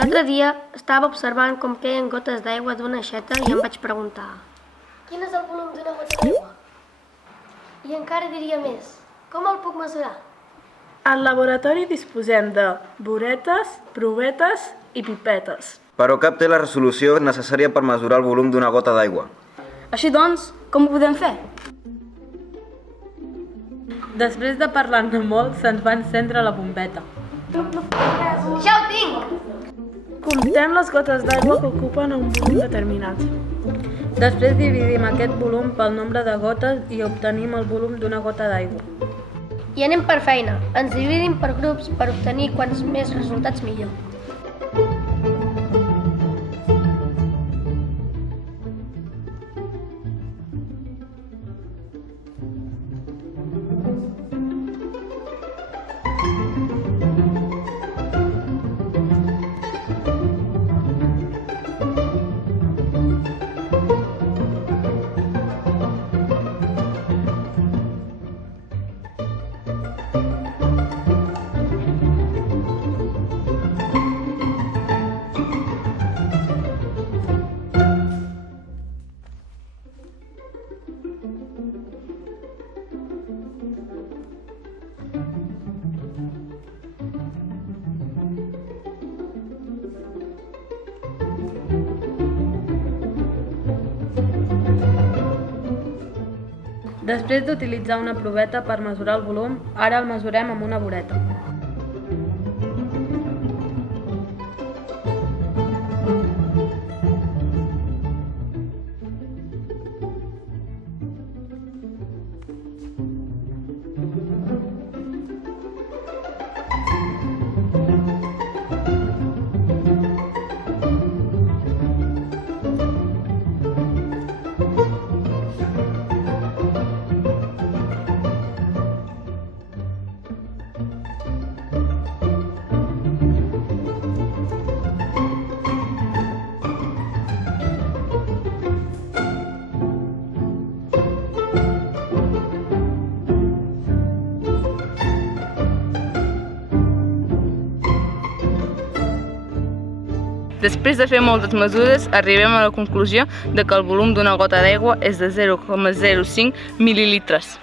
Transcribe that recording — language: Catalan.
L'altre dia estava observant com queien gotes d'aigua d'una aixeta i em vaig preguntar: quin és el volum d'una gota d'aigua? I encara diria més, com el puc mesurar? Al laboratori disposem de buretes, provetes i pipetes. Però cap té la resolució necessària per mesurar el volum d'una gota d'aigua. Així doncs, com ho podem fer? Després de parlar-ne molt, se'ns va encendre la bombeta. Ja ho tinc! Comptem les gotes d'aigua que ocupen un volum determinat. Després dividim aquest volum pel nombre de gotes i obtenim el volum d'una gota d'aigua. I anem per feina. Ens dividim per grups per obtenir quants més resultats millor. Després d'utilitzar una proveta per mesurar el volum, ara el mesurem amb una bureta. Després de fer moltes mesures, arribem a la conclusió de que el volum d'una gota d'aigua és de 0,05 mil·lilitres.